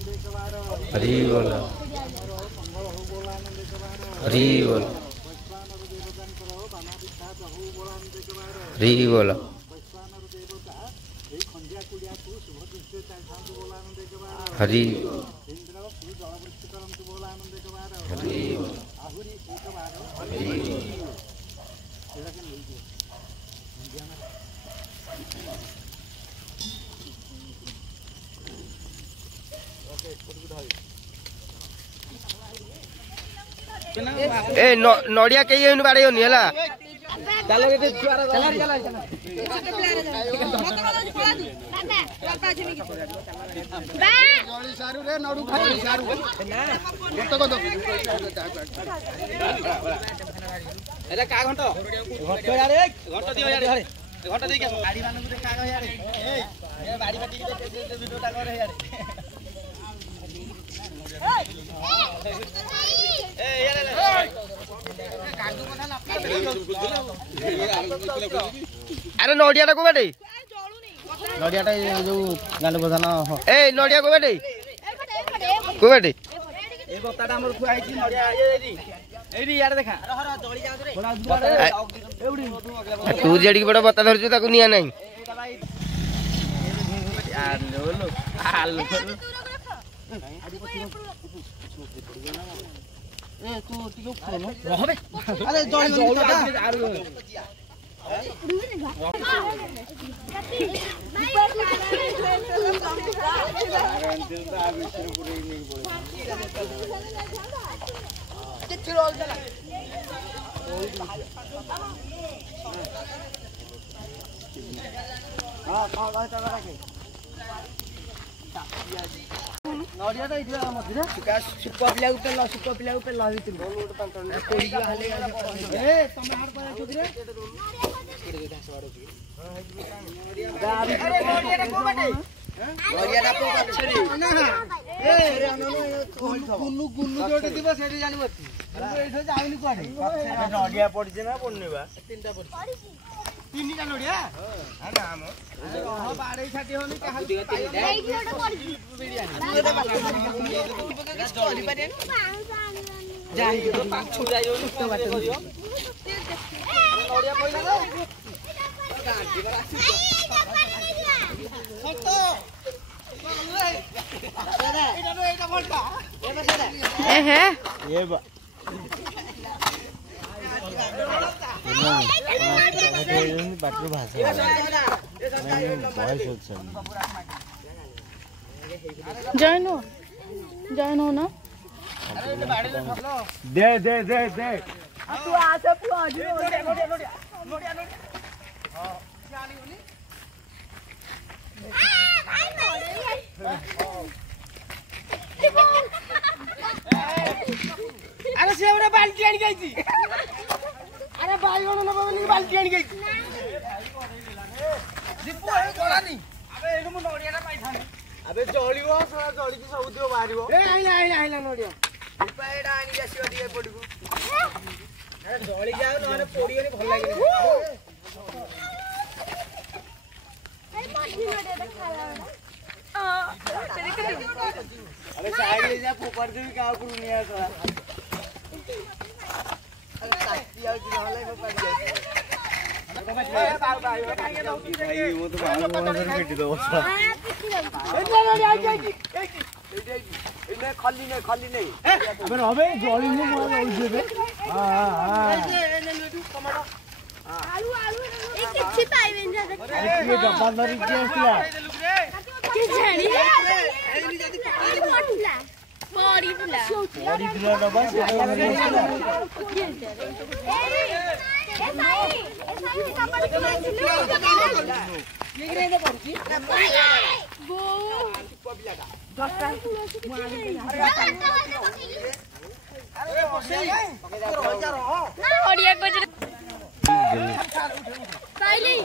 हरि बोल हरि बोल हरि बोल हरि ए नड़िया कहीं बाड़े होनी है अरे नड़िया को बाटे नड़िया जो गांड बधान ए नड़िया को बाटे को बाटे ए बत्ताटा हमर खुआई छी नड़िया एडी यार देखा तू जेडी बड़ा बता धरछु ताकू निया नहीं ए तू टिको फोन रहबे अरे जळी नड़िया तो इधर मध्य सुपर पिला ऊपर लही तुम लोड पंतन कोड़ी हाले ए तमे हार पर छुकरे अरे नड़िया को बाटे नड़िया ना को छरी ए गुल्लू जोडी दिबो सेठी जानिबती एठो जाउनी कोडे नड़िया पड़ी जे ना पड़ने बा तीनटा पड़ी तीनटा नड़िया हां ना हम ओहो बाड़े छाटी होनी के हाल एई जोडो पड़ी चली पारे जाई छुटा जो तो बात करियो नड़िया पइला गो गांधी पर आसी सतो एटा बोलता ए हे ये बा बाटर भाषा वॉइस जानो ना दे दे दे दे तू आ सब तू आज नोडिया हां जानी होनी अरे सेवरा बाल्टी आनी गई थी अरे बाईगण न बोली बाल्टी आनी गई थी दीपू है कोलानी अबे एनु मु नोडिया ना पाइथानी अबे जळीबो सरा जळी की सब दियो बाहरिबो ए आइला नोडिया दीपा एडा आनी जासियो दिए पडबो अरे जळी जाओ नरे पोडियनी भल लागे ए माठी नोडिया देखाला अरे साइड ले जा पोपड़ दे का ऊपर निया सरा अरे ताती आ जी हले को पड़ जाए ए भाई खाएंगे तो की देंगे वो तो बाहर पेटी दो एला नड़ी आ जाएगी इने खाली नहीं अबे हबे जळी मु मोर ओइ दे हां एने लेडू टमाटो आलू एक किछि पाइबेन जा ये गपादारी के आसला के जानी एनी जदी पटिला पड़ी दिला डबा ए साई कपड़ के गिरे दे पड़ची गो 10 टा अरे बसे ना ओडिया को साइली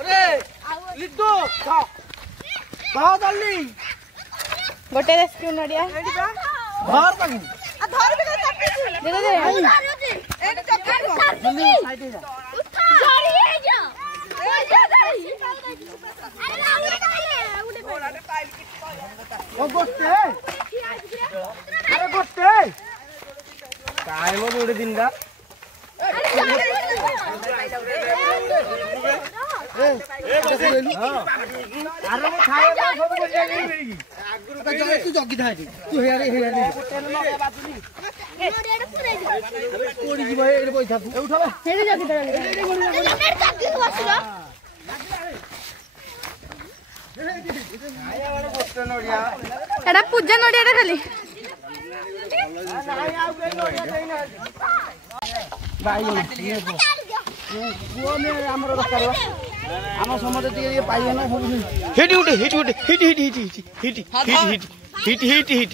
अरे लिट्टू बहुत जल्दी गोटे रेस्क्यू नडिया घर तक आ धर भी दे दे एक चक्कर जल्दी साइड जा जड़ी है जा ଗୋଟେ ଦିନଟା ଜଗିଥା ତୁ ହେଆରେ ପଇସା ଏଟା ପୂଜା ନଡ଼ିଆଟା ଖାଲି ଆମର ଦରକାର ଆମ ସମସ୍ତେ ଟିକେ ପାଇବ ନା ସବୁ हिट उठे हिट उठे hit hit hit hit hit hit hit hit hit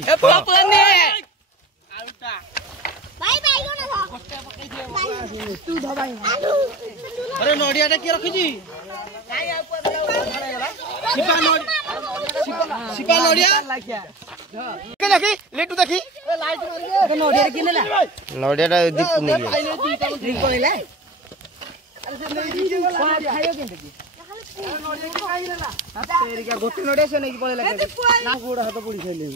अरे नड़ियाटा किए रखी शिपा नड़िया देखी लेटू देखी नड़ियाटा दीप गोटे नड़िया से नहीं पड़ेगा ना गोड़ हाथ पड़ी खाइले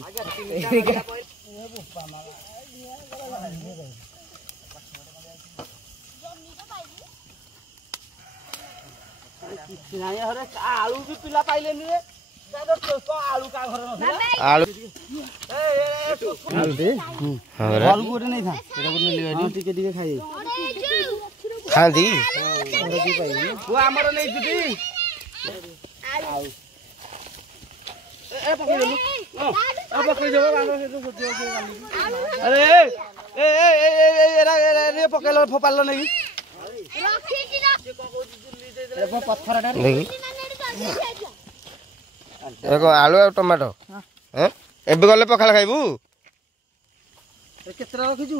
आलू भी पिला पाइले आलू का घर आलू आलू गोटे नहीं था टिके टिके खाई खांदी वो हमर नहीं जुटी ए पकड़ लो पकड़ जाओ अरे ए रे पकड़ लो फोपाल नहीं पत्थर देखी देखो आलू और टमाटो हैं एबे गले पखाल खाइबू केतरा रखिजु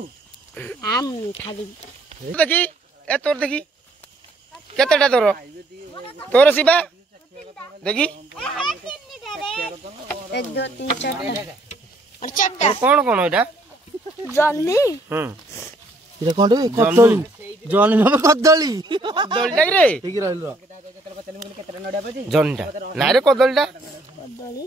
आम खाली देखी ए तोर देखी केतेटा तोर तोर शिवा देखी 1 2 3 4 और तोर कौन कौन एटा जन्नी इरा कोंडे कदली जनी नबे कदली कदली जाई रे ठीक रहल रो जनटा ना रे कदलीटा कदली